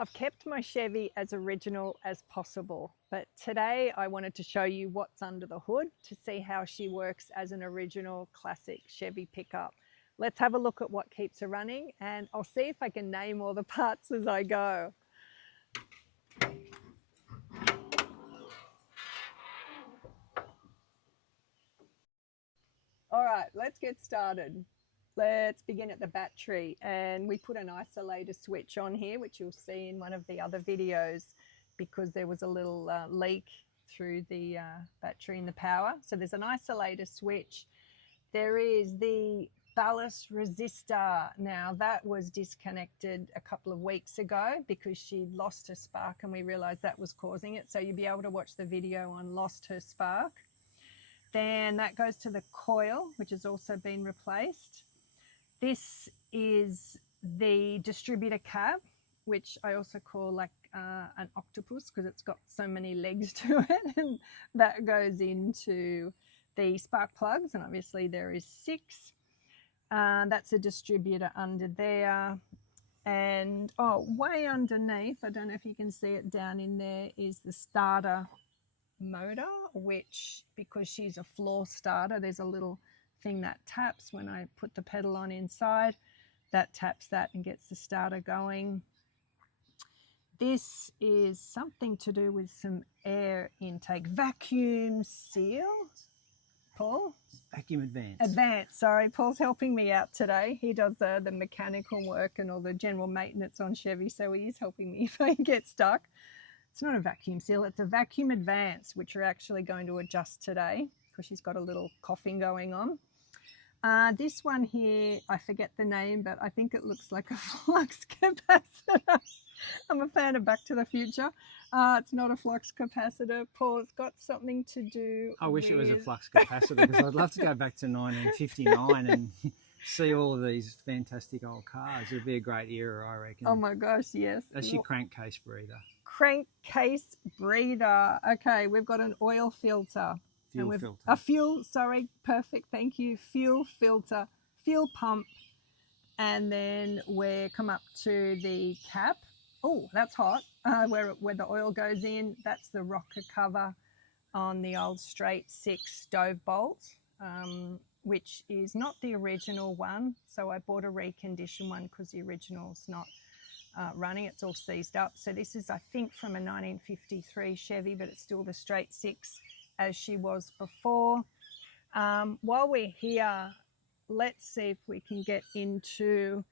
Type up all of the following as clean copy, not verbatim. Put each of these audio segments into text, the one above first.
I've kept my Chevy as original as possible, but today I wanted to show you what's under the hood to see how she works as an original classic Chevy pickup. Let's have a look at what keeps her running, and I'll see if I can name all the parts as I go. All right, let's get started. Let's begin at the battery, and we put an isolator switch on here, which you'll see in one of the other videos, because there was a little leak through the battery in the power. So there's an isolator switch. There is the ballast resistor. Now that was disconnected a couple of weeks ago because she lost her spark, and we realized that was causing it. So you'll be able to watch the video on lost her spark. Then that goes to the coil, which has also been replaced. This is the distributor cap, which I also call like an octopus because it's got so many legs to it, and that goes into the spark plugs, and obviously there is 6. That's a distributor under there. And way underneath, I don't know if you can see it down in there, is the starter motor, which, because she's a floor starter, there's a little thing that taps when I put the pedal on inside. That taps that and gets the starter going. This is something to do with some air intake. Vacuum seal, Paul? Vacuum advance. Advance, sorry. Paul's helping me out today. He does the mechanical work and all the general maintenance on Chevy, so he is helping me if I get stuck. It's not a vacuum seal, it's a vacuum advance, which we're actually going to adjust today because she's got a little coughing going on. This one here, I forget the name, but I think it looks like a flux capacitor. I'm a fan of Back to the Future. It's not a flux capacitor. Paul, it's got something to do I wish it was a flux capacitor because I'd love to go back to 1959 and see all of these fantastic old cars. It'd be a great era, I reckon. Oh my gosh, yes. That's your crankcase breather. Crankcase breather. Okay, we've got an oil filter. Fuel filter. A fuel, sorry, perfect, thank you. Fuel filter, fuel pump, and then we come up to the cap. Oh, that's hot. Where the oil goes in, that's the rocker cover on the old straight 6 stove bolt, which is not the original one. So I bought a reconditioned one because the original's not running. It's all seized up. So this is, I think, from a 1953 Chevy, but it's still the straight 6 as she was before. While we're here, let's see if we can get into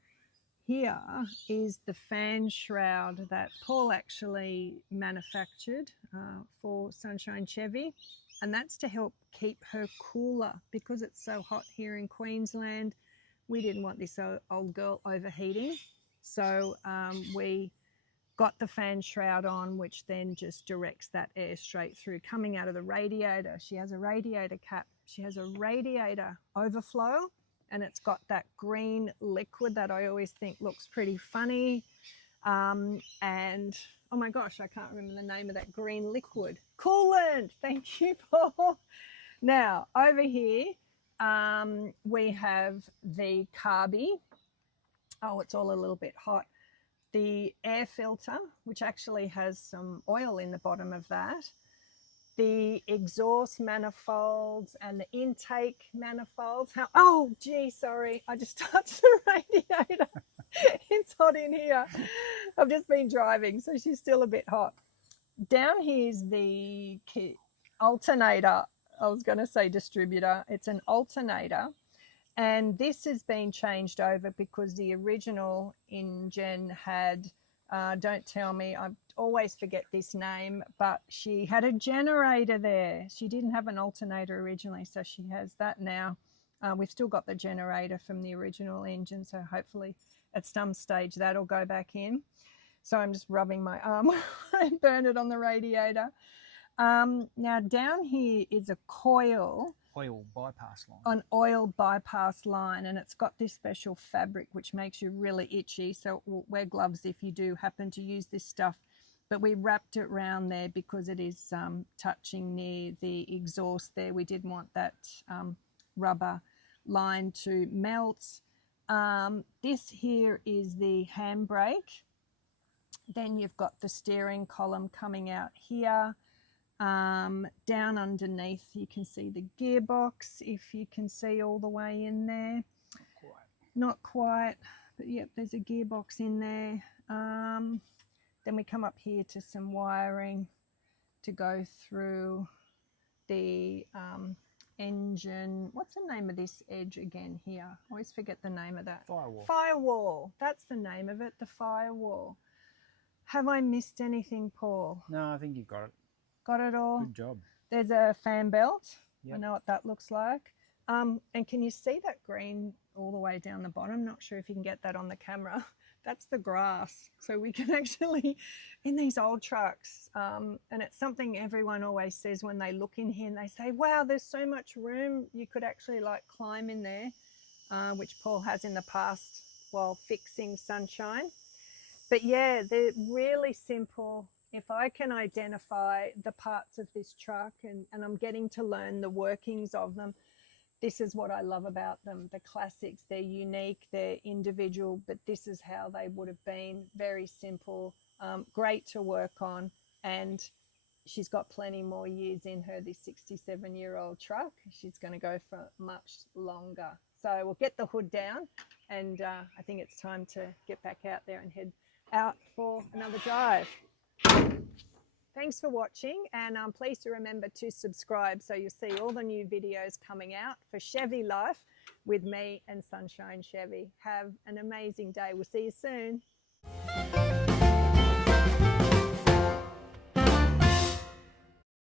here. Is the fan shroud that Paul actually manufactured for Sunshine Chevy, and that's to help keep her cooler because it's so hot here in Queensland. We didn't want this old girl overheating, so we got the fan shroud on, which then just directs that air straight through coming out of the radiator. She has a radiator cap, she has a radiator overflow, and it's got that green liquid that I always think looks pretty funny. And oh my gosh, I can't remember the name of that green liquid. Coolant, thank you, Paul. Now over here we have the carby. Oh, it's all a little bit hot. The air filter, which actually has some oil in the bottom of that. The exhaust manifolds and the intake manifolds. Oh, gee, sorry, I just touched the radiator. It's hot in here. I've just been driving, so she's still a bit hot. Down here's the alternator. I was going to say distributor. It's an alternator. And this has been changed over because the original engine had, don't tell me, I always forget this name, but she had a generator there. She didn't have an alternator originally, so she has that now. We've still got the generator from the original engine, so hopefully at some stage that'll go back in. So I'm just rubbing my arm and burn it on the radiator. Now down here is a coil. Oil bypass line. An oil bypass line, and it's got this special fabric which makes you really itchy, so wear gloves if you do happen to use this stuff. But we wrapped it around there because it is touching near the exhaust there. We didn't want that rubber line to melt. This here is the handbrake, Then you've got the steering column coming out here. Down underneath you can see the gearbox, if you can see all the way in there. Not quite, but yep, there's a gearbox in there. Then we come up here to some wiring to go through the engine. What's the name of this edge again here? I always forget the name of that. Firewall. Firewall. That's the name of it, the firewall. Have I missed anything, Paul? No, I think you've got it. Got it all? Good job. There's a fan belt. Yep. I know what that looks like. And can you see that green all the way down the bottom? Not sure if you can get that on the camera. That's the grass. So we can actually, in these old trucks, and it's something everyone always says when they look in here and they say, wow, there's so much room. You could actually like climb in there, which Paul has in the past while fixing Sunshine. But yeah, they're really simple. If I can identify the parts of this truck and I'm getting to learn the workings of them, this is what I love about them. The classics, they're unique, they're individual, but this is how they would have been. Very simple, great to work on. And she's got plenty more years in her, this 67-year-old truck. She's going to go for much longer. So we'll get the hood down, and I think it's time to get back out there and head out for another drive. Thanks for watching, and please to remember to subscribe so you'll see all the new videos coming out for Chevy Life with me and Sunshine Chevy. Have an amazing day. We'll see you soon.